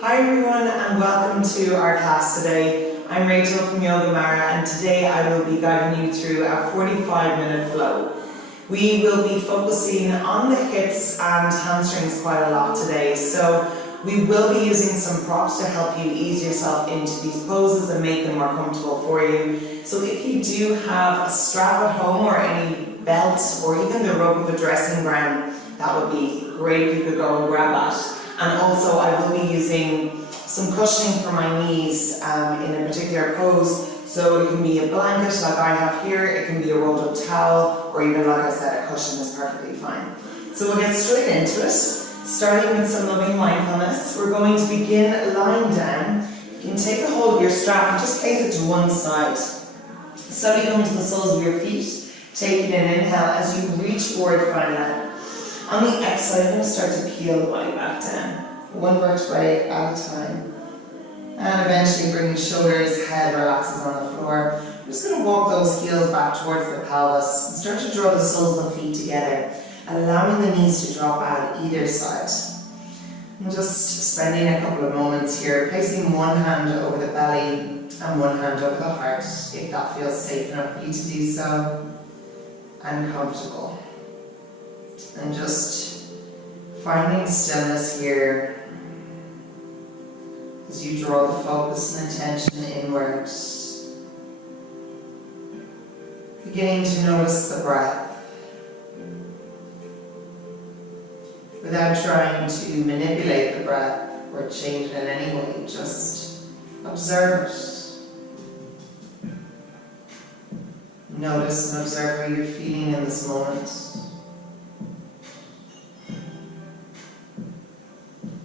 Hi everyone and welcome to our class today. I'm Rachel from Yoga Mara and today I will be guiding you through a 45-minute flow. We will be focusing on the hips and hamstrings quite a lot today, so we will be using some props to help you ease yourself into these poses and make them more comfortable for you. So if you do have a strap at home or any belt or even the rope of a dressing gown, that would be great if you could go and grab that. And also I will be using some cushioning for my knees in a particular pose. So it can be a blanket like I have here, it can be a rolled up towel, or even like I said, a cushion is perfectly fine. So we'll get straight into it, starting with some loving mindfulness. We're going to begin lying down. You can take a hold of your strap and just place it to one side. Slowly come to the soles of your feet, taking an inhale as you reach forward front leg. On the exhale, you're going to start to peel the body back down, one vertebrae at a time. And eventually bring the shoulders, head relaxes on the floor. I'm just going to walk those heels back towards the pelvis and start to draw the soles of the feet together, allowing the knees to drop out either side. I'm just spending a couple of moments here, placing one hand over the belly and one hand over the heart, if that feels safe enough for you to do so, and comfortable. And just finding stillness here as you draw the focus and attention inwards. Beginning to notice the breath without trying to manipulate the breath or change it in any way, just observe it. Notice and observe how you're feeling in this moment.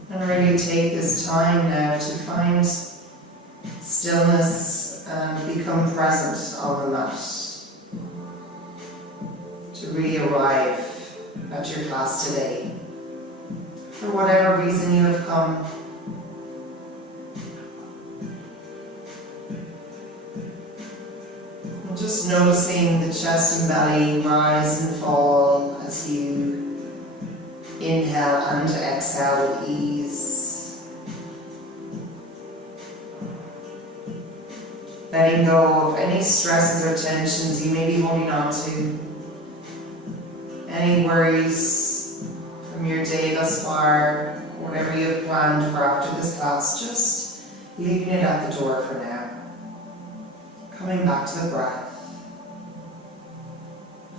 And really take this time now to find stillness and become present on the mat. To really arrive at your class today. For whatever reason you have come. And just noticing the chest and belly rise and fall as you inhale and exhale with ease. Letting go of any stresses or tensions you may be holding on to. Any worries from your day thus far, whatever you have planned for after this class, just leaving it at the door for now. Coming back to the breath.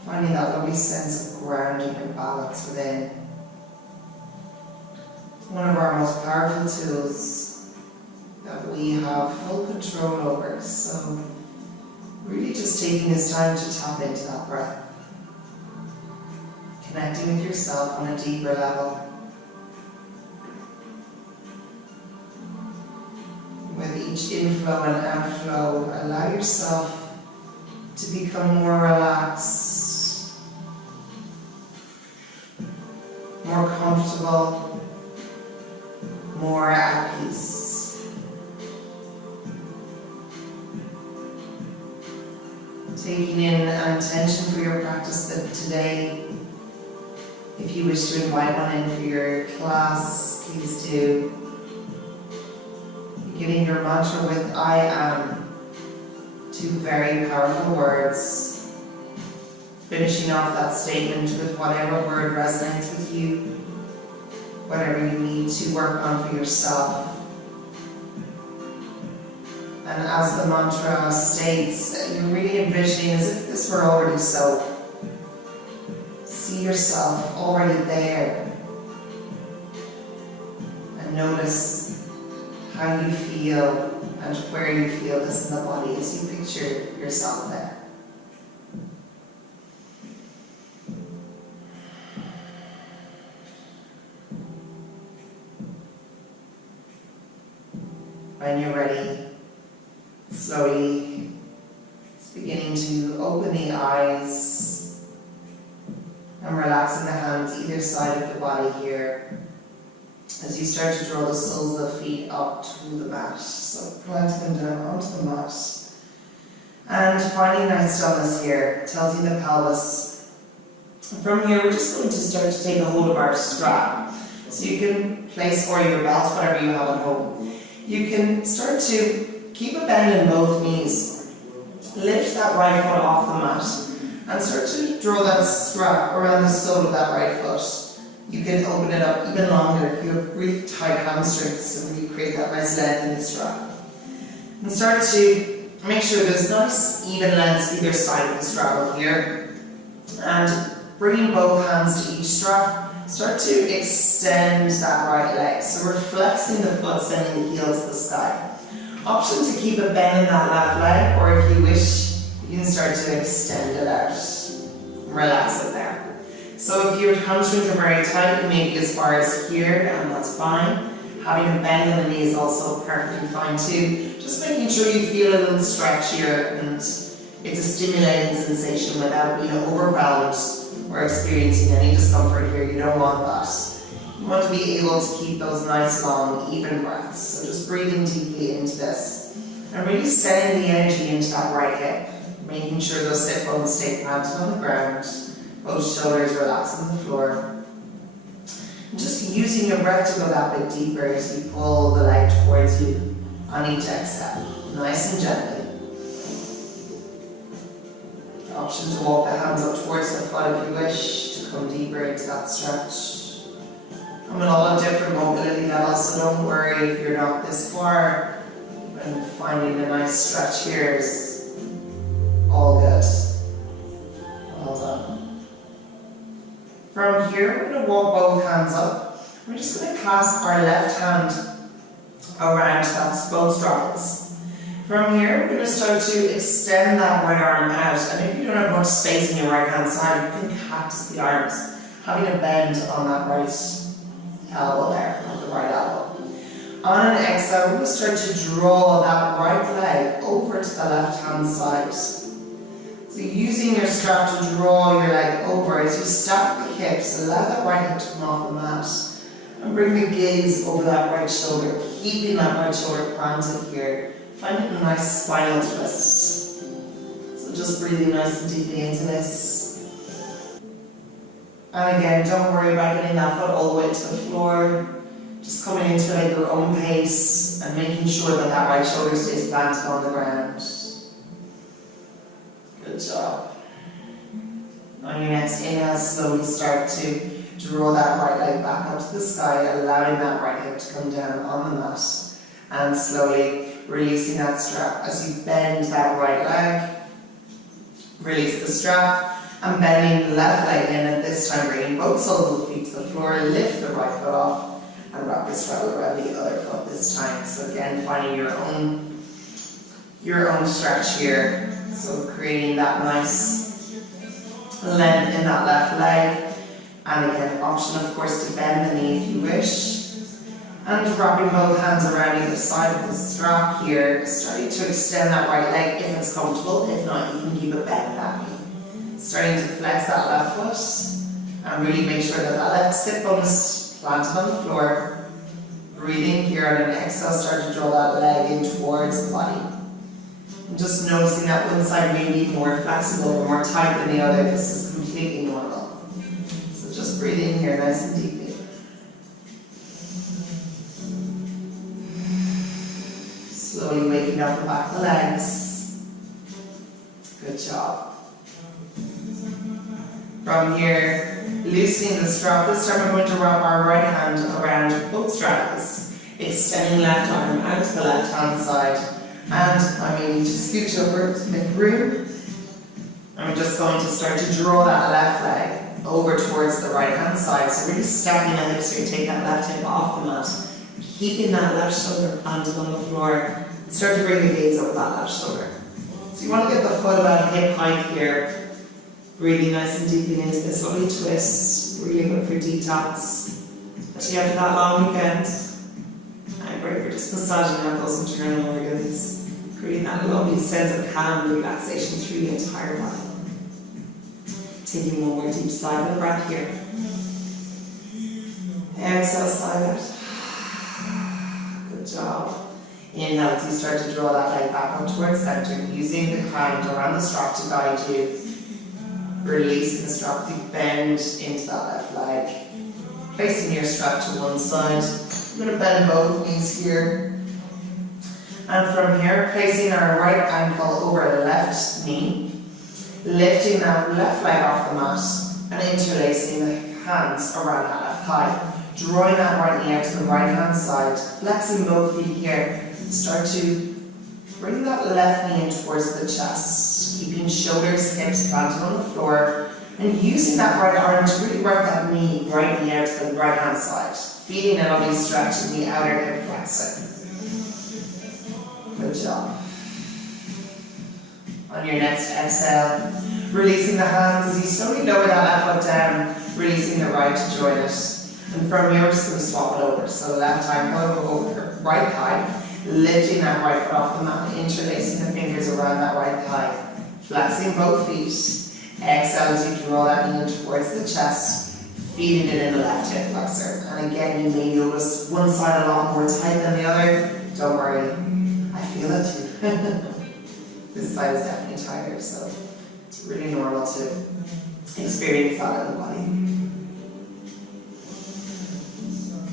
Finding that lovely sense of grounding and balance within. One of our most powerful tools that we have full control over. So really just taking this time to tap into that breath. Connecting with yourself on a deeper level. With each inflow and outflow, allow yourself to become more relaxed, more comfortable, more at peace. Taking in an intention for your practice today. If you wish to invite one in for your class, please do. Beginning your mantra with I am. Two very powerful words. Finishing off that statement with whatever word resonates with you. Whatever you need to work on for yourself. And as the mantra states, you're really envisioning as if this were already so. See yourself already there. And notice how you feel and where you feel this in the body as you picture yourself there. When you're ready, slowly beginning to open the eyes and relaxing the hands either side of the body here as you start to draw the soles of the feet up to the mat. So plant them down onto the mat. And finding nice stillness here, tilting the pelvis. From here, we're just going to start to take a hold of our strap. So you can place or your belt, whatever you have at home. You can start to keep a bend in both knees. Lift that right foot off the mat and start to draw that strap around the sole of that right foot. You can open it up even longer. You have really tight hamstrings, so really create that nice length in the strap. And start to make sure there's nice even lengths either side of the straddle here. And bringing both hands to each strap, start to extend that right leg. So we're flexing the foot, sending the heel to the sky. Option to keep a bend in that left leg, or if you wish, you can start to extend it out. Relax it there. So if your hamstrings are very tight, you may be as far as here, and that's fine. Having a bend in the knee is also perfectly fine too. Just making sure you feel a little stretch here, and it's a stimulating sensation without being overwhelmed or experiencing any discomfort here. You don't want that. You want to be able to keep those nice, long, even breaths. So just breathing deeply into this. And really sending the energy into that right hip. Making sure those sit bones stay planted on the ground. Both shoulders relax on the floor. And just using your breath to go that bit deeper as you pull the leg towards you on each exhale. Nice and gently. Option to walk the hands up towards the foot if you wish to come deeper into that stretch. I'm in all different mobility levels, so don't worry if you're not this far. And finding a nice stretch here is all good. Well done. From here, we're going to walk both hands up. We're just going to clasp our left hand around both straddles. From here, we're going to start to extend that right arm out, and if you don't have much space in your right hand side, you can cactus the arms, having a bend on that right elbow there, on the right elbow. On an exhale, we're going to start to draw that right leg over to the left hand side. So using your strap to draw your leg over as you stack the hips, allow that right hip to come off the mat, and bring the gaze over that right shoulder, keeping that right shoulder planted here. Finding a nice spinal twist. So just breathing nice and deeply into this. And again, don't worry about getting that foot all the way to the floor. Just coming into it at your own pace and making sure that that right shoulder stays planted on the ground. Good job. On your next inhale, slowly start to draw that right leg back up to the sky, allowing that right hip to come down on the mat. And slowly releasing that strap as you bend that right leg. Release the strap and bending the left leg in, at this time bringing both soles of the feet to the floor. Lift the right foot off and wrap your straddle around the other foot this time. So again, finding your own stretch here. So creating that nice length in that left leg. And again, option of course to bend the knee if you wish. And wrapping both hands around either side of the strap here, starting to extend that right leg if it's comfortable. If not, you can keep it bent that way. Starting to flex that left foot and really make sure that that left sit bone is planted on the floor. Breathing here on an exhale, start to draw that leg in towards the body. And just noticing that one side may be more flexible or more tight than the other. This is completely normal. So just breathing here nice and deeply. Slowly waking up the back of the legs. Good job. From here, loosening the strap. This time we're going to wrap our right hand around both straddles, extending left arm out to the left hand side. And I'm going to scooch over to make room. And we're just going to start to draw that left leg over towards the right hand side. So really stacking the hips here, take that left hip off the mat. Keeping that left shoulder planted on the floor. Start to bring the gaze over that left shoulder. So you want to get the foot about hip height here. Breathing nice and deeply into this lovely twist. Really good for detox. Especially after that long weekend. And great for just massaging out those internal organs. Creating that lovely sense of calm and relaxation through the entire body. Taking one more deep sigh of the breath here. Exhale, sigh out. Good job. Inhale as you start to draw that leg back up towards center, using the hand around the strap to guide you. Releasing the strap to bend into that left leg. Placing your strap to one side. I'm going to bend both knees here. And from here, placing our right ankle over our left knee. Lifting that left leg off the mat and interlacing the hands around that left thigh. Drawing that right knee out to the right hand side. Flexing both feet here. Start to bring that left knee in towards the chest. Keeping shoulders, hips planted on the floor. And using that right arm to really work that right knee out to the right hand side. Feeling a lovely stretch in the outer hip flexor. Good job. On your next exhale, releasing the hands as you slowly lower that left foot down, releasing the right to join it. And from here, we're just going to swap it over. So left ankle over right thigh, lifting that right foot off the mat, interlacing the fingers around that right thigh, flexing both feet. Exhale as you draw that knee in towards the chest, feeling it in the left hip flexor. And again, you may notice one side a lot more tight than the other. Don't worry, I feel it too. This side is definitely tighter, so it's really normal to experience that in the body.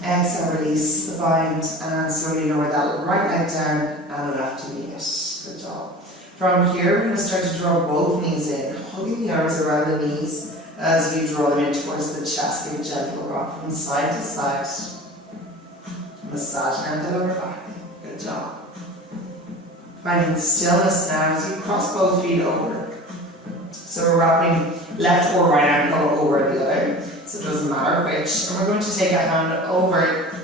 Exhale, release the bind and slowly lower that right leg down and left to meet it. Good job. From here, we're going to start to draw both knees in, hugging the arms around the knees as you draw them in towards the chest. Give a gentle rock from side to side. Massage and the lower back. Good job. Finding stillness now as you cross both feet over. So we're wrapping left or right ankle over the other, so it doesn't matter which. And we're going to take a hand over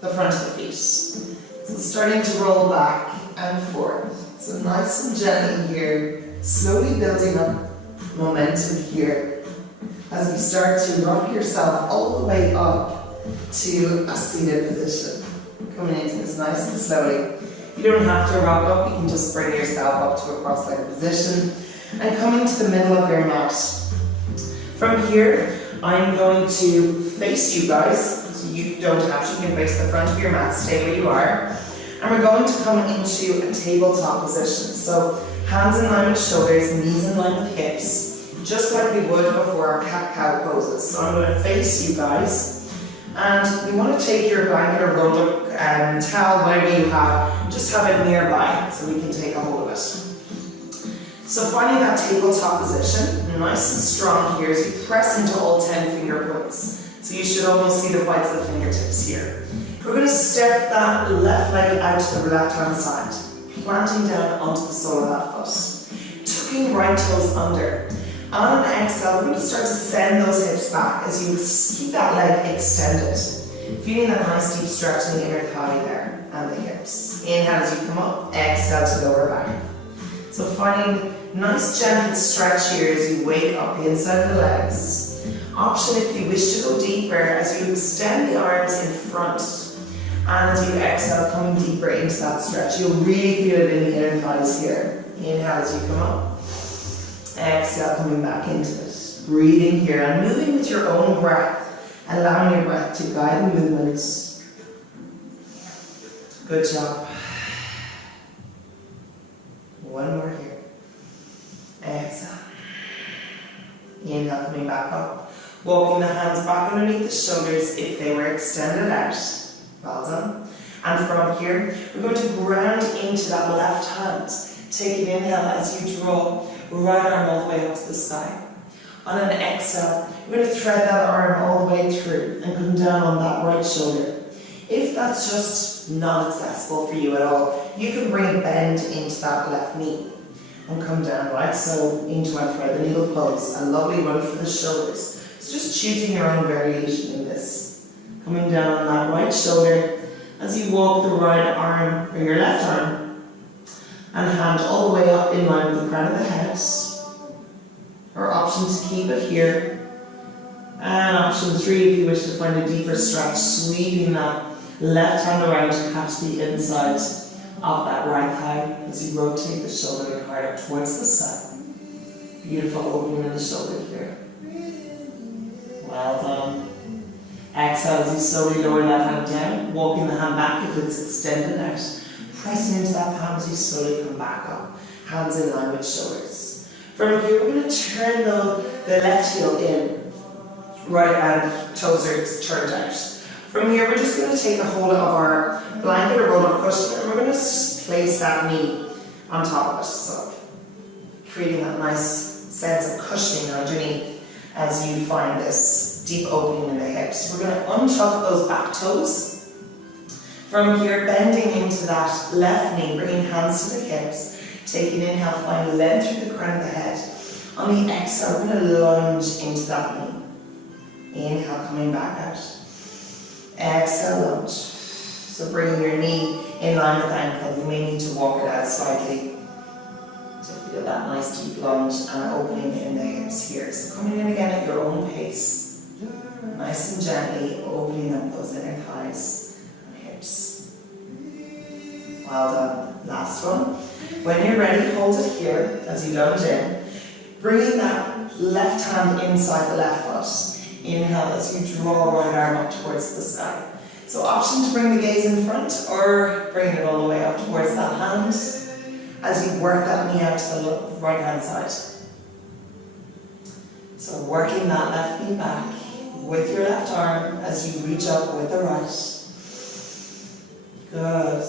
the front of the feet. So starting to roll back and forth. So nice and gently here, slowly building up momentum here as you start to rock yourself all the way up to a seated position. Coming into this nice and slowly. You don't have to rock up, you can just bring yourself up to a cross-legged position and coming to the middle of your mat. From here, I'm going to face you guys, so you don't have to, you can face the front of your mat, stay where you are. And we're going to come into a tabletop position. So hands in line with shoulders, knees in line with hips, just like we would before our cat-cow poses. So I'm going to face you guys. And you want to take your blanket or rolled up towel, whatever you have, just have it nearby so we can take a hold of it. So finding that tabletop position, nice and strong here as you press into all 10 finger points. So you should almost see the whites of the fingertips here. We're going to step that left leg out to the left hand side, planting down onto the sole of that foot, tucking right toes under. On an exhale, we're going to start to send those hips back as you keep that leg extended. Feeling that nice deep stretch in the inner thigh there and the hips. Inhale as you come up, exhale to lower back. So finding nice gentle stretch here as you wake up the inside of the legs. Option if you wish to go deeper as you extend the arms in front. And as you exhale, coming deeper into that stretch. You'll really feel it in the inner thighs here. Inhale as you come up. Exhale, coming back into it. Breathing here and moving with your own breath. Allowing your breath to guide the movements. Good job. One more here. Exhale. Inhale, coming back up. Walking the hands back underneath the shoulders if they were extended out. Well done. And from here, we're going to ground into that left hand. Take an inhale as you draw right arm all the way up to the sky. On an exhale, you're going to thread that arm all the way through and come down on that right shoulder. If that's just not accessible for you at all, you can bring a bend into that left knee and come down, right? So into our thread the needle pose, a lovely run for the shoulders. So just choosing your own variation in this. Coming down on that right shoulder as you walk the right arm, or your left arm, and hand all the way up in line with the crown of the head. Or option to keep it here. And option 3 if you wish to find a deeper stretch, sweeping that left hand around to catch the inside of that right thigh as you rotate the shoulder card up towards the side. Beautiful opening in the shoulder here. Well done. Exhale as you slowly lower that hand down, walking the hand back if it's extended out. Pressing into that palm as you slowly come back up. Hands in line with shoulders. From here, we're going to turn the left heel in. right and toes are turned out. From here, we're just going to take a hold of our blanket or roll-up cushion and we're going to just place that knee on top of it. So, creating that nice sense of cushioning underneath as you find this deep opening in the hips. We're going to untuck those back toes. From here, bending into that left knee, bringing hands to the hips. Taking inhale, find length through the crown of the head. On the exhale, we're going to lunge into that knee. Inhale, coming back out. Exhale, lunge. So bringing your knee in line with the ankle. You may need to walk it out slightly to feel that nice deep lunge and opening in the hips here. So coming in again at your own pace. Nice and gently opening up those inner thighs and hips. Well done. Last one. When you're ready, hold it here as you lunge in. Bringing that left hand inside the left foot. Inhale as you draw right arm up towards the sky. So option to bring the gaze in front or bring it all the way up towards that hand as you work that knee out to the right hand side. So working that left knee back with your left arm as you reach up with the right. Good.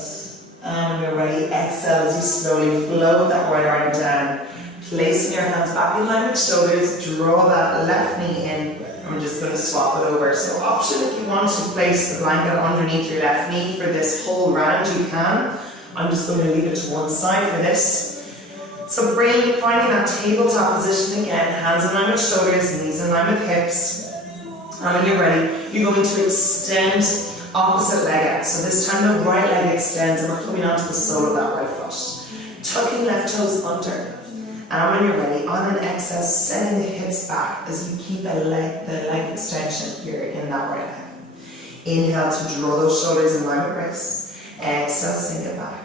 And when you're ready, exhale as you slowly float that right arm down. Placing your hands back in line with shoulders, draw that left knee in. I'm just going to swap it over. So option if you want to place the blanket underneath your left knee for this whole round, you can. I'm just going to leave it to one side for this. So finding that tabletop position again, hands in line with shoulders, knees in line with hips. And when you're ready, you're going to extend opposite leg out. So this time the right leg extends and we're coming onto the sole of that right foot. Tucking left toes under. And when you're ready, on an exhale, sending the hips back as you keep the leg extension here in that right leg. Inhale to draw those shoulders in line with wrists. Exhale, sink it back.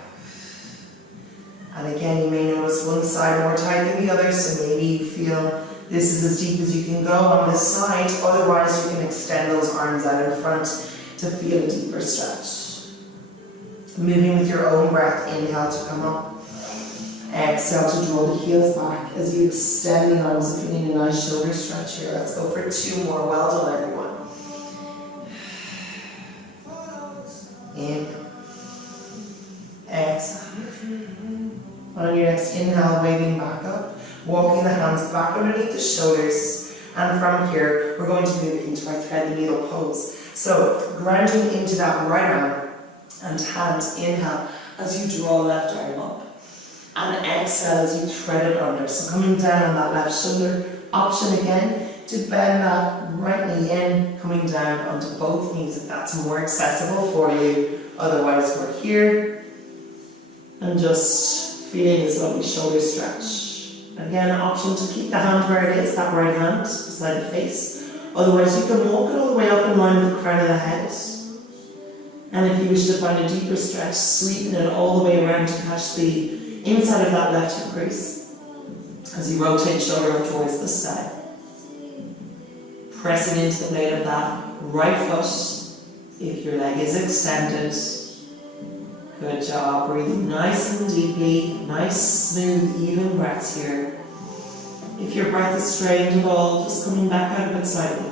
And again, you may notice one side more tight than the other, so maybe you feel this is as deep as you can go on this side. Otherwise, you can extend those arms out in front to feel a deeper stretch. Moving with your own breath, inhale to come up. Exhale to draw the heels back as you extend the arms, feeling a nice shoulder stretch here. Let's go for 2 more. Well done, everyone. In. Exhale. On your next inhale, waving back up, walking the hands back underneath the shoulders. And from here, we're going to move into our thread the needle pose. So, grounding into that right arm and hand, inhale as you draw left arm up. And exhale as you thread it under. So coming down on that left shoulder. Option again to bend that right knee in, coming down onto both knees if that's more accessible for you. Otherwise we're here. And just feeling this lovely shoulder stretch. Again, an option to keep the hand where it is, that right hand beside the face. Otherwise you can walk it all the way up in line with the crown of the head. And if you wish to find a deeper stretch, sweeten it all the way around to catch the inside of that left hip crease as you rotate shoulder up towards the sky. Pressing into the blade of that right foot if your leg is extended. Good job. Breathing nice and deeply, nice, smooth, even breaths here. If your breath is strained at all, just coming back out of it slightly.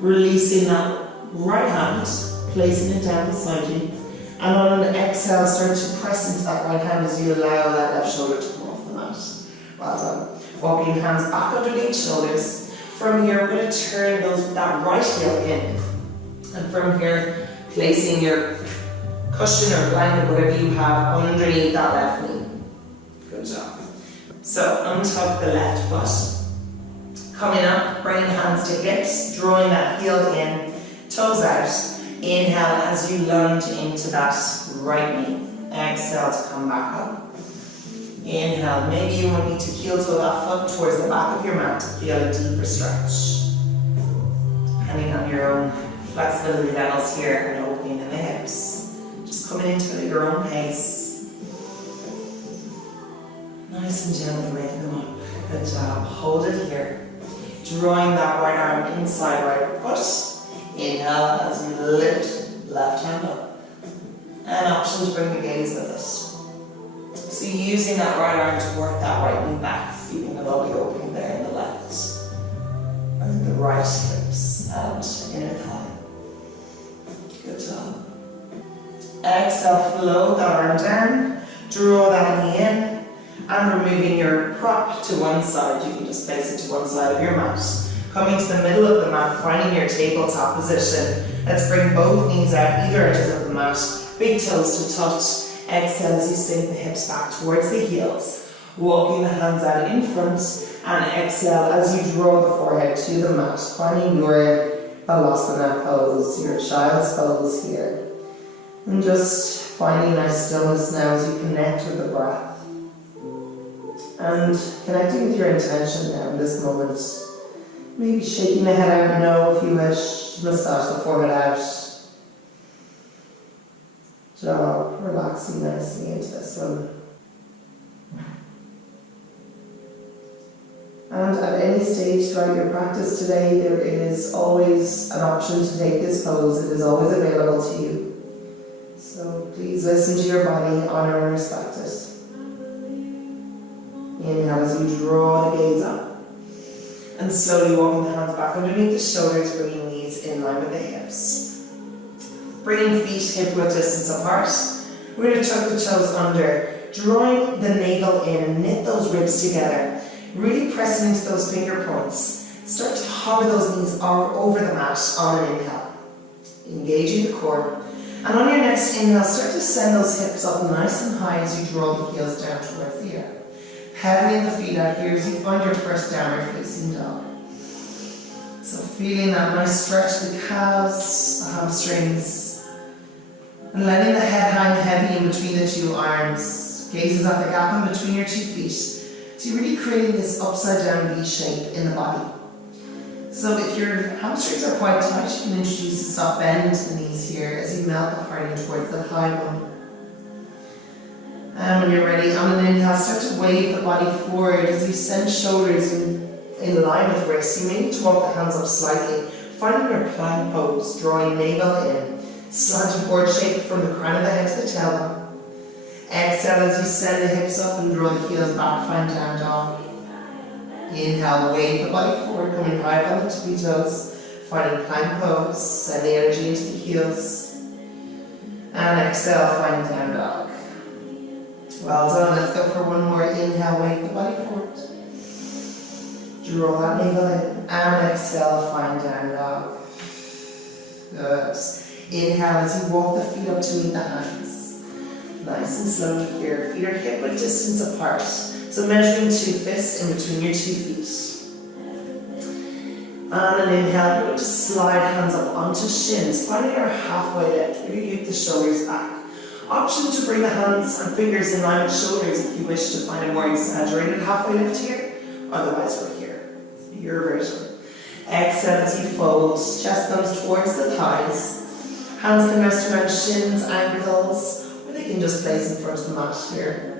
Releasing that right hand, placing it down beside you. And on an exhale, start to press into that right hand as you allow that left shoulder to come off the mat. Well done. Walking hands back underneath shoulders. From here, we're going to turn that right heel in. And from here, placing your cushion or blanket, whatever you have, underneath that left knee. Good job. So, untuck the left foot. Coming up, bringing hands to hips, drawing that heel in, toes out. Inhale as you lunge into that right knee. Exhale to come back up. Inhale, maybe you will need to heel toe that foot towards the back of your mat to feel a deeper stretch. Depending on your own flexibility levels here and opening in the hips. Just coming into it at your own pace. Nice and gently waking them up. Good job. Hold it here. Drawing that right arm inside right foot. Inhale as you lift left hand up. An option to bring the gaze with us. So using that right arm to work that right knee back, feeling a lovely opening there in the left. And the right hips and inner thigh. Good job. Exhale, float that arm down, draw that knee in, and removing your prop to one side. You can just place it to one side of your mat. Coming to the middle of the mat, finding your tabletop position. Let's bring both knees out, either edges of the mat, big toes to touch. Exhale as you sink the hips back towards the heels. Walking the hands out in front, and exhale as you draw the forehead to the mat, finding your Balasana pose, your child's pose here. And just finding nice stillness now as you connect with the breath. And connecting with your intention now in this moment. Maybe shaking the head out no if you wish. Massage the forehead out. Jaw relaxing nicely into this one. And at any stage throughout your practice today, there is always an option to take this pose. It is always available to you. So please listen to your body, honor and respect it. Inhale as you draw the gaze up. And slowly walking the hands back underneath the shoulders, bringing knees in line with the hips. Bringing feet hip width distance apart. We're going to tuck the toes under, drawing the navel in and knit those ribs together. Really pressing into those finger points. Start to hover those knees over the mat on an inhale. Engaging the core. And on your next inhale, start to send those hips up nice and high as you draw the heels down towards the earth. Pedaling the feet out here as you find your first downward facing dog. So feeling that nice stretch of the calves, the hamstrings. And letting the head hang heavy in between the two arms. Gazes at the gap in between your two feet. So you're really creating this upside down V shape in the body. So if your hamstrings are quite tight, you can introduce a soft bend to the knees here as you melt the heart in towards the high bone. And when you're ready, on an inhale, start to wave the body forward as you send shoulders in line with wrists. You may need to walk the hands up slightly, finding your plank pose, drawing navel in, slanting forward shape from the crown of the head to the tailbone. Exhale as you send the hips up and draw the heels back, find down dog. Inhale, wave the body forward, coming high on the tippy toes, finding plank pose, send the energy into the heels. And exhale, find down dog. Well done, let's go for one more. Inhale, wave the body forward. Draw that navel in, and exhale, find down dog. Good. Inhale as you walk the feet up to meet the hands. Nice and slowly here. Feet are hip width distance apart. So measuring two fists in between your two feet. And an inhale, you're going to slide hands up onto shins, finding our halfway lift. Really loop the shoulders back. Option to bring the hands and fingers in line with shoulders if you wish to find a more exaggerated halfway lift here. Otherwise, we're here. Your version. Exhale as you fold, chest comes towards the thighs. Hands can rest around shins, ankles, or they can just place in front of the mat here.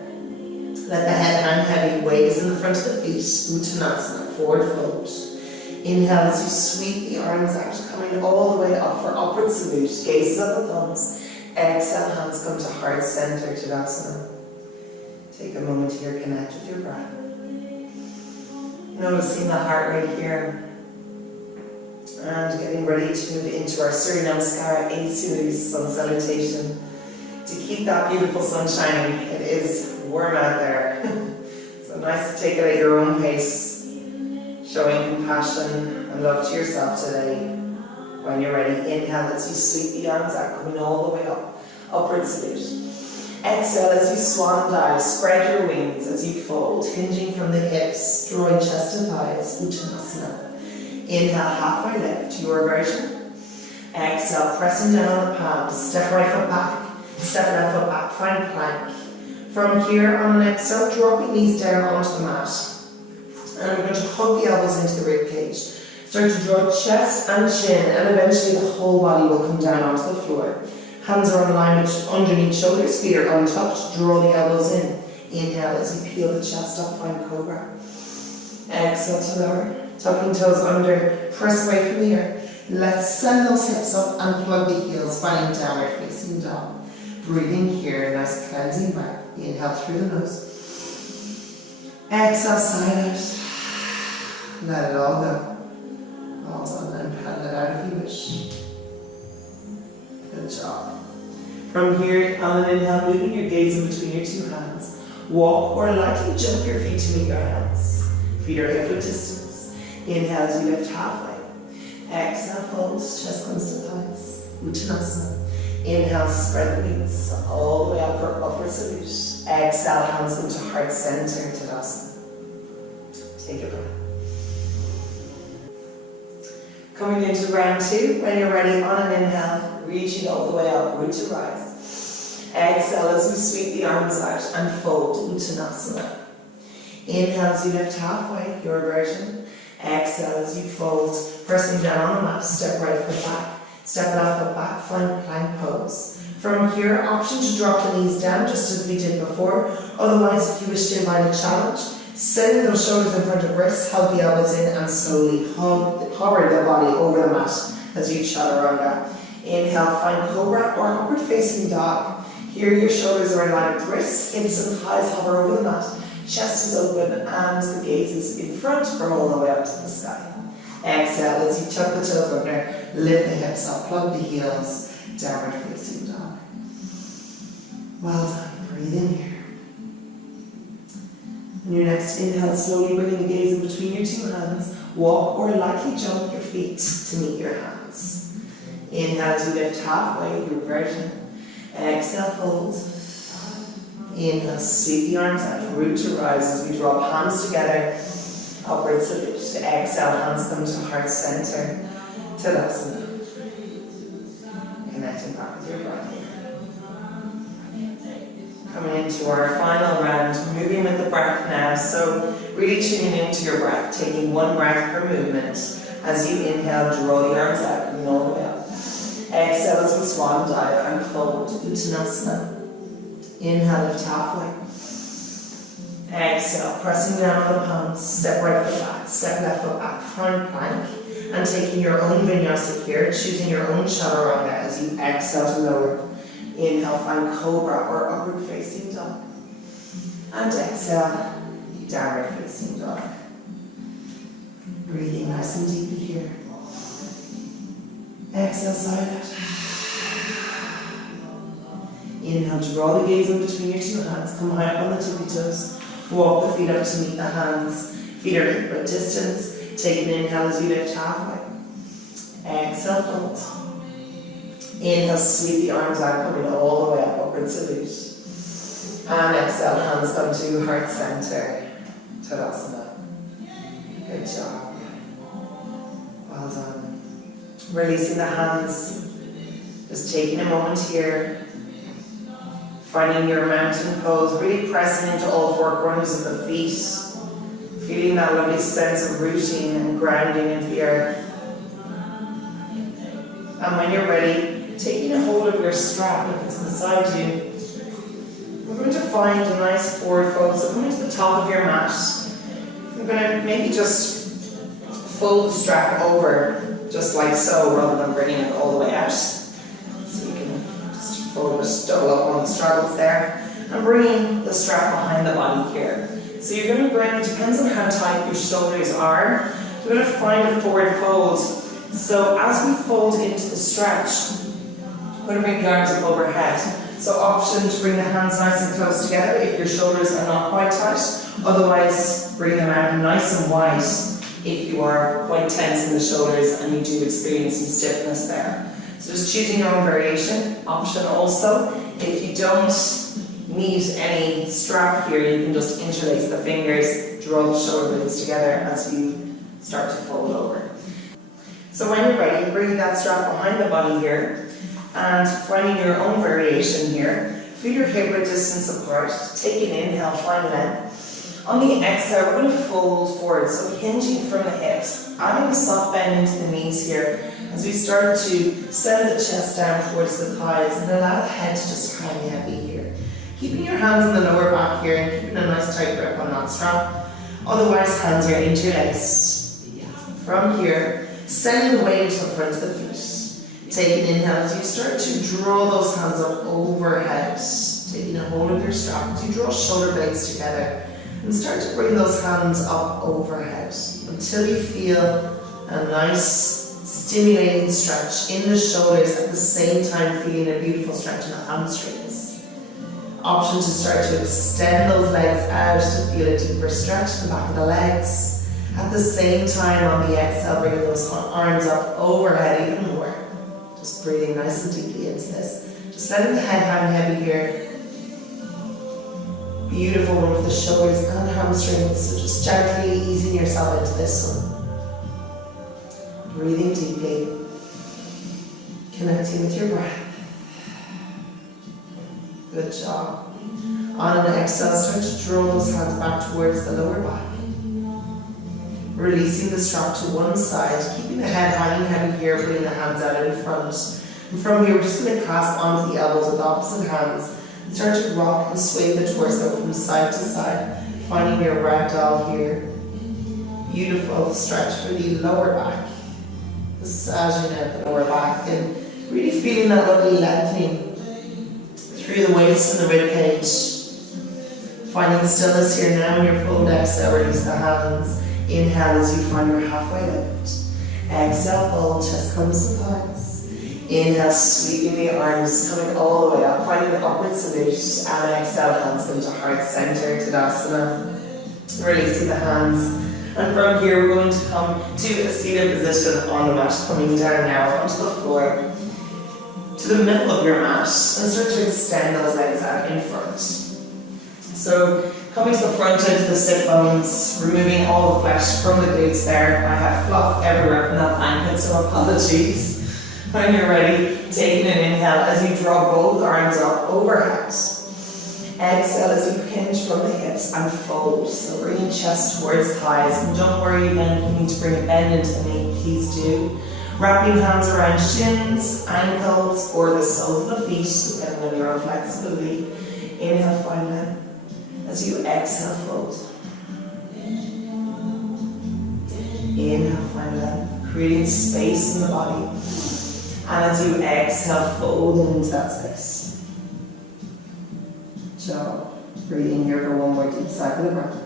Let the head hang heavy, weight is in the front of the feet, Uttanasana, forward fold. Inhale as you sweep the arms out, coming all the way up for upward salute, gazes at the thumbs. Exhale, hands come to heart center, Tadasana. Take a moment here, connect with your breath. Noticing the heart rate here. And getting ready to move into our Surya Namaskara 8 series sun salutation. To keep that beautiful sun shining, it is warm out there. So nice to take it at your own pace, showing compassion and love to yourself today. When you're ready, inhale as you sweep the arms out, coming all the way up, upward salute. Exhale as you swan dive, spread your wings as you fold, hinging from the hips, drawing chest and thighs, Uttanasana. Inhale, halfway lift, your version. Exhale, pressing down on the palms, step right foot back, step left foot back, find plank. From here, on an exhale, drop your knees down onto the mat. And we're going to hug the elbows into the rib cage. Start to draw chest and chin, and eventually the whole body will come down onto the floor. Hands are in alignment underneath shoulders, feet are untouched, draw the elbows in. Inhale as you peel the chest up, find cobra. Exhale to lower, tucking toes under, press away from the earth. Let's send those hips up and plug the heels, finding downward facing dog. Breathing here, nice cleansing breath. Inhale through the nose. Exhale, side out. Let it all go. out if you wish. Good job. From here, on an inhale, moving your gaze in between your two hands. Walk or lightly jump your feet to meet your hands. Feet are hip width distance. Inhale as you lift halfway. Exhale, fold, chest comes to thighs. Uttanasana. Inhale, spread the wings all the way up for upward salute. Exhale, hands come to heart center, Tadasana. Take a breath. Coming into round two, when you're ready, on an inhale, reaching all the way up, root to rise. Exhale as we sweep the arms out and fold, Uttanasana. Inhale as you lift halfway, your version. Exhale as you fold, pressing down on the mat, step right foot back, step left foot back, find plank pose. From here, option to drop the knees down just as we did before. Otherwise, if you wish to invite a challenge, send those shoulders in front of wrists, hug the elbows in and slowly hover the body over the mat as you chaturanga. Inhale, find cobra or upward facing dog. Here your shoulders are in line with wrists, hips and thighs hover over the mat. Chest is open and the gaze is in front, or all the way up to the sky. Exhale as you tuck the toes under, lift the hips up, plug the heels, downward facing dog. Well done, breathe in here. On your next inhale, slowly bringing the gaze in between your two hands, walk or lightly jump your feet to meet your hands. Inhale as you lift halfway, your version. Exhale, fold. Inhale, sweep the arms out, root to rise as we drop hands together, upward salute. Exhale, hands come to heart center, Tadasana. Connecting back with your breath. Coming into our final round, moving with the breath now. So really tuning into your breath, taking one breath per movement. As you inhale, draw the arms out, and all the way up. Exhale as we swan dive and fold, Uttanasana. Inhale, lift halfway. Exhale, pressing down on the palms, step right foot back, step left foot back, front plank, and taking your own vinyasa here, choosing your own chaturanga as you exhale to lower. Inhale, find cobra or upward facing dog. And exhale, downward facing dog. Breathing nice and deeply here. Exhale, side out. Inhale, draw the gaze in between your two hands. Come high up on the tippy toes. Walk the feet up to meet the hands. Feet are hip width distance. Take an inhale as you lift halfway. Exhale, fold. Inhale, sweep the arms out, coming all the way up, upward salute. And exhale, hands come to heart center, Tadasana. Good job. Well done. Releasing the hands. Just taking a moment here. Finding your mountain pose, really pressing into all four corners of the feet. Feeling that lovely sense of rooting and grounding into the earth. And when you're ready, taking a hold of your strap if it's beside you. We're going to find a nice forward fold. So coming to the top of your mat, you're going to maybe just fold the strap over, just like so, rather than bringing it all the way out. So you can just fold it, double up on the straddles there, and bringing the strap behind the body here. So you're going to bring, it depends on how tight your shoulders are, you're going to find a forward fold. So as we fold into the stretch, we're going to bring the arms up overhead. So option to bring the hands nice and close together if your shoulders are not quite tight. Otherwise, bring them out nice and wide if you are quite tense in the shoulders and you do experience some stiffness there. So just choosing your own variation. Option also, if you don't need any strap here, you can just interlace the fingers, draw the shoulder blades together as you start to fold over. So when you're ready, bring that strap behind the body here and finding your own variation here. Feel your hip width distance apart. Take an inhale, find length. On the exhale, we're going to fold forward, so hinging from the hips, adding a soft bend into the knees here as we start to send the chest down towards the thighs and allow the head to just hang heavy here. Keeping your hands in the lower back here and keeping a nice tight grip on that strap. Otherwise, hands are interlaced. From here, send the weight to the front of the feet. Take an inhale as you start to draw those hands up overhead. Taking a hold of your strap as you draw shoulder blades together. And start to bring those hands up overhead until you feel a nice stimulating stretch in the shoulders at the same time feeling a beautiful stretch in the hamstrings. Option to start to extend those legs out to feel a deeper stretch in the back of the legs. At the same time on the exhale, bringing those arms up overhead even more. Just breathing nice and deeply into this. Just letting the head hang heavy here. Beautiful one for the shoulders and hamstrings. So just gently easing yourself into this one. Breathing deeply. Connecting with your breath. Good job. On an exhale, start to draw those hands back towards the lower back. Releasing the strap to one side, keeping the head hanging heavy here, bringing the hands out in front. And from here, we're just going to clasp onto the elbows with opposite hands. And start to rock and sway the torso from side to side, finding your ragdoll here. Beautiful stretch for the lower back. Massaging out the lower back and really feeling that lovely lengthening through the waist and the rib cage. Finding stillness here now in your full exhale, release the hands. Inhale as you find your halfway lift. Exhale, fold, chest comes to thighs. Inhale, sweeping the arms, coming all the way up, finding the upward salute. And exhale, hands come to heart center, Tadasana. Releasing the hands. And from here, we're going to come to a seated position on the mat, coming down now onto the floor, to the middle of your mat, and start to extend those legs out in front. So, coming to the front edge of the sit bones, removing all the flesh from the glutes there. I have fluff everywhere from that blanket, so apologies. When you're ready, taking an inhale as you draw both arms up overhead. Exhale as you hinge from the hips and fold. So bringing chest towards thighs. And don't worry again if you need to bring a bend into the knee, please do. Wrapping hands around shins, ankles, or the soles of the feet, depending on your own flexibility. Inhale, find that. As you exhale, fold. Inhale, find that. Creating space in the body. And as you exhale, fold into that space. So, breathing here for one more deep cycle of breath.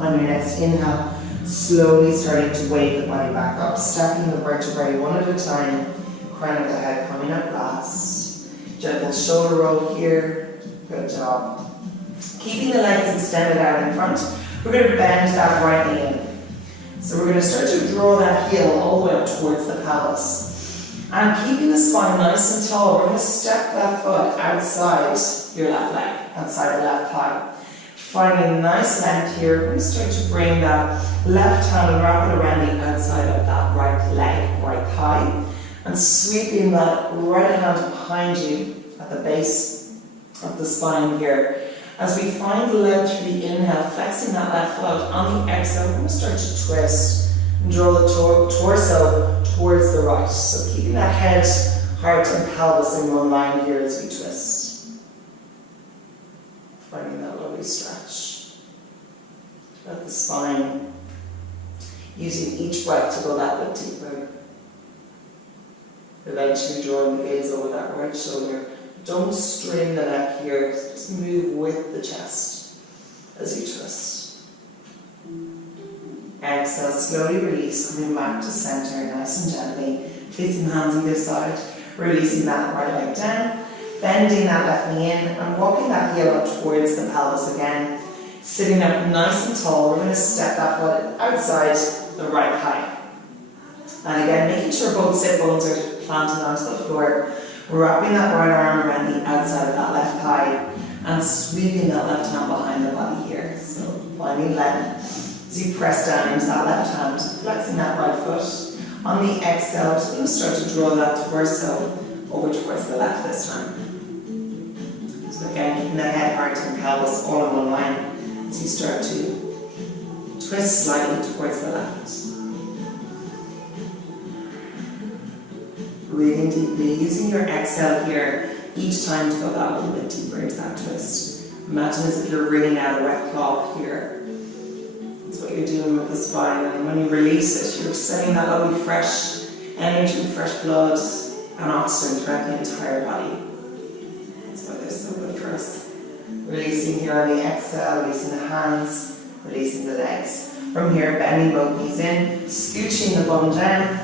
On your next inhale, slowly starting to wave the body back up, stacking the vertebrae one at a time, crown of the head coming up last. Gentle shoulder roll here, good job. Keeping the legs extended out in front, we're going to bend that right knee in. So we're going to start to draw that heel all the way up towards the pelvis. And keeping the spine nice and tall, we're going to step that foot outside your left leg, outside the left thigh. Finding nice length here, we're going to start to bring that left hand and wrap it around the outside of that right leg, right thigh. And sweeping that right hand behind you at the base of the spine here. As we find the length through the inhale, flexing that left foot, on the exhale, we're going to start to twist and draw the torso towards the right. So keeping that head, heart and pelvis in one line here as we twist. Finding that lovely stretch throughout the spine. Using each breath to go that bit deeper. Eventually drawing the gaze over that right shoulder. Don't strain the neck here, just move with the chest as you twist. Exhale, slowly release, coming back to center, nice and gently. Placing hands either side, releasing that right leg down, bending that left knee in, and walking that heel up towards the pelvis again. Sitting up nice and tall, we're going to step that foot outside the right thigh. And again, making sure both sit bones are planted onto the floor. Wrapping that right arm around the outside of that left thigh and sweeping that left hand behind the body here. So finding length as you press down into that left hand, flexing that right foot. On the exhale, just going to start to draw that torso over towards the left this time. So again, keeping the head, heart and pelvis all in one line as you start to twist slightly towards the left. Breathing deeply, using your exhale here each time to go that little bit deeper into that twist. Imagine as if you're wringing out a wet cloth here. That's what you're doing with the spine, and when you release it, you're sending that lovely fresh energy, fresh blood and oxygen throughout the entire body. That's why they're so good for us. Releasing here on the exhale, releasing the hands, releasing the legs. From here, bending both knees in, scooching the bum down,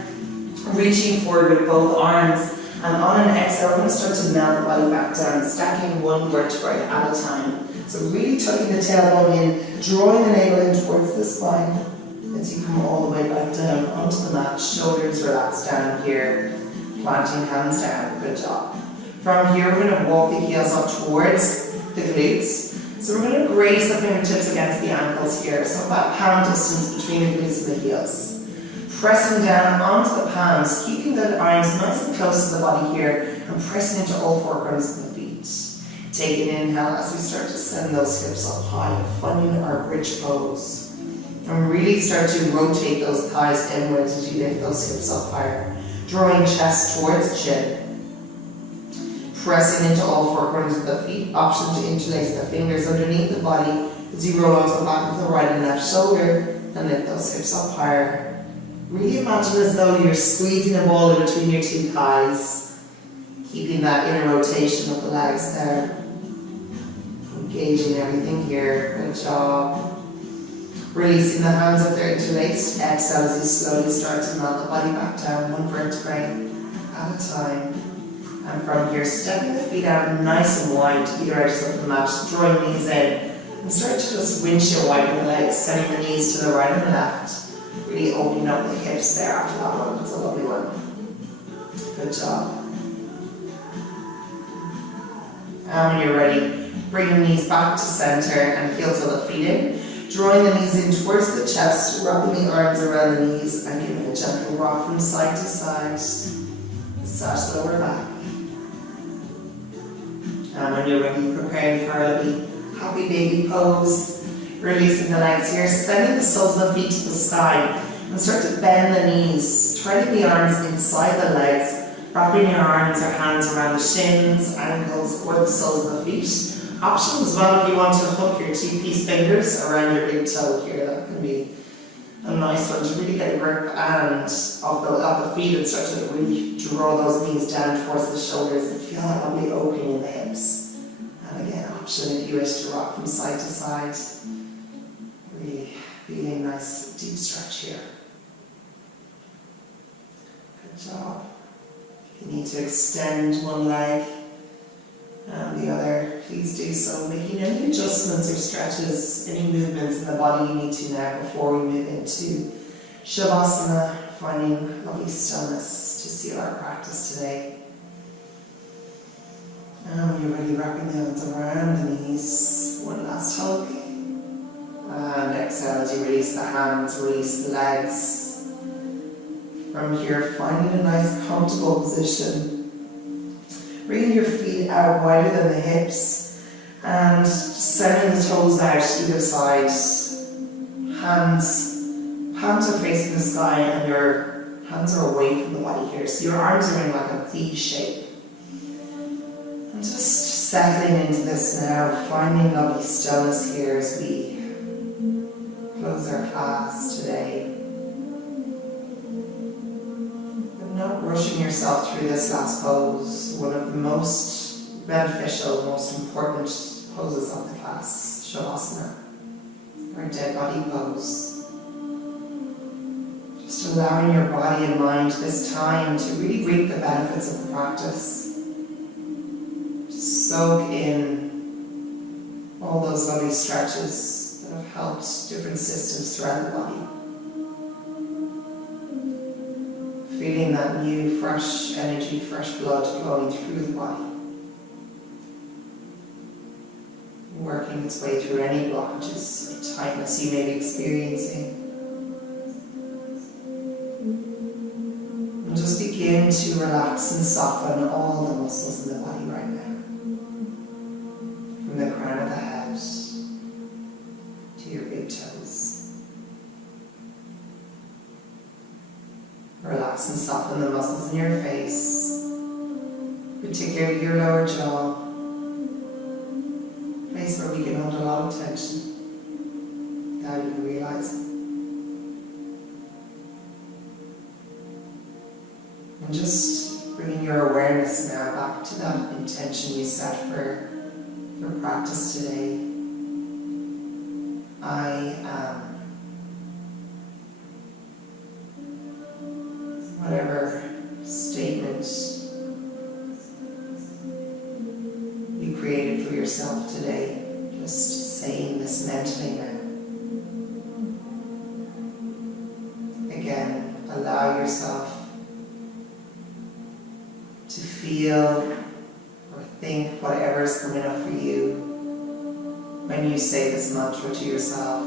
reaching forward with both arms, and on an exhale, we're going to start to melt the body back down, stacking one vertebrae at a time. So really tucking the tailbone in, drawing the navel in towards the spine as you come all the way back down onto the mat, shoulders relaxed down here, planting hands down, good job. From here, we're going to walk the heels up towards the glutes. So we're going to graze the fingertips against the ankles here, so about palm distance between the glutes and the heels. Pressing down onto the palms, keeping the arms nice and close to the body here, and pressing into all four corners of the feet. Take an inhale as we start to send those hips up high, finding our bridge pose. And really start to rotate those thighs inwards as you lift those hips up higher. Drawing chest towards chin. Pressing into all four corners of the feet. Option to interlace the fingers underneath the body as you roll onto the back of the right and left shoulder and lift those hips up higher. Really imagine as though you're squeezing a ball in between your two thighs, keeping that inner rotation of the legs there. Engaging everything here, good job. Releasing the hands if they're interlaced. Exhale as you slowly start to melt the body back down, one vertebrae at a time. And from here, stepping the feet out nice and wide to either edges of the mat, drawing knees in, and start to just windshield widen the legs, sending the knees to the right and the left. Really opening up the hips there after that one. It's a lovely one. Good job. And when you're ready, bring your knees back to center and heel to the feet in. Drawing the knees in towards the chest, wrapping the arms around the knees and giving a gentle rock from side to side. Massage the lower back. And when you're ready, preparing for a happy baby pose. Releasing the legs here, sending the soles of the feet to the sky, and start to bend the knees, threading the arms inside the legs, wrapping your arms or hands around the shins, ankles, or the soles of the feet. Option as well if you want to hook your two-piece fingers around your big toe here, that can be a nice one to really get a grip and of the feet and start to really draw those knees down towards the shoulders and feel that lovely opening in the hips. And again, option if you wish to rock from side to side. Really feeling nice deep stretch here. Good job. If you need to extend one leg and the other, please do so. Making any adjustments or stretches, any movements in the body you need to now before we move into Shavasana, finding lovely stillness to seal our practice today. And when you're ready, wrapping the hands around the knees. One last hug. And exhale as you release the hands, release the legs. From here, finding a nice comfortable position. Bringing your feet out wider than the hips and sending the toes out either side. Palms are facing the sky and your hands are away from the body here. So your arms are in like a V shape. And just settling into this now, finding lovely stillness here as we close our class today. But not rushing yourself through this last pose, one of the most beneficial, most important poses of the class, Shavasana, or dead body pose. Just allowing your body and mind this time to really reap the benefits of the practice. Just soak in all those lovely stretches that have helped different systems throughout the body. Feeling that new, fresh energy, fresh blood flowing through the body. Working its way through any blockages or tightness you may be experiencing. And just begin to relax and soften all the muscles in the body right now. From the crown of the head to your big toes. Relax and soften the muscles in your face, particularly your lower jaw, place where we can hold a lot of tension without even realizing. And just bringing your awareness now back to that intention you set for your practice today. I am. Whatever statement you created for yourself today, just saying this mentally now. Again, allow yourself to feel or think whatever is coming up for you when you say this mantra to yourself.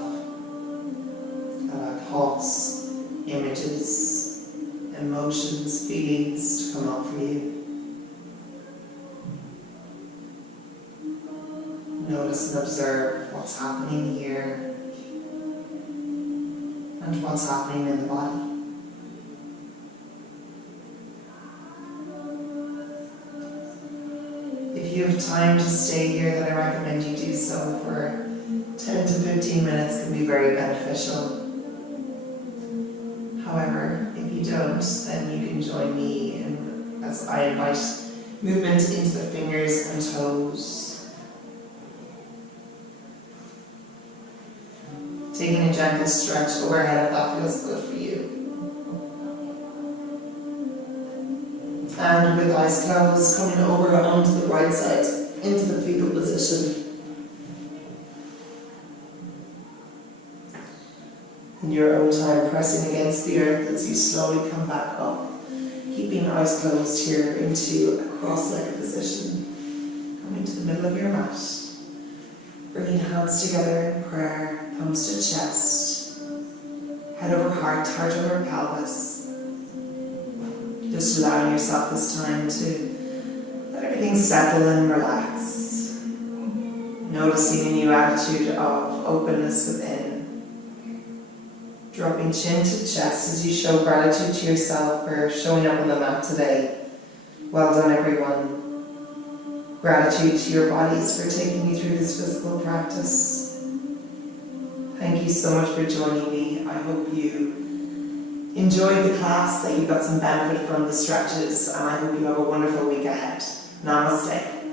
Allow thoughts, images, emotions, feelings to come up for you. Notice and observe what's happening here and what's happening in the body. If you have time to stay here, then I recommend you do so for 10 to 15 minutes. Can be very beneficial. However, if you don't, then you can join me as I invite movement into the fingers and toes. Taking a gentle stretch overhead if that feels good for you. And with eyes closed, coming over onto the right side, into the fetal position. In your own time, pressing against the earth as you slowly come back up. Keeping eyes closed here into a cross-legged position. Coming to the middle of your mat. Bringing hands together in prayer, thumbs to chest. Head over heart, heart over pelvis. Just allowing yourself this time to let everything settle and relax. Noticing a new attitude of openness within. Dropping chin to chest as you show gratitude to yourself for showing up on the mat today. Well done, everyone. Gratitude to your bodies for taking you through this physical practice. Thank you so much for joining me. I hope you enjoyed the class, that you got some benefit from the stretches, and I hope you have a wonderful week ahead. Namaste.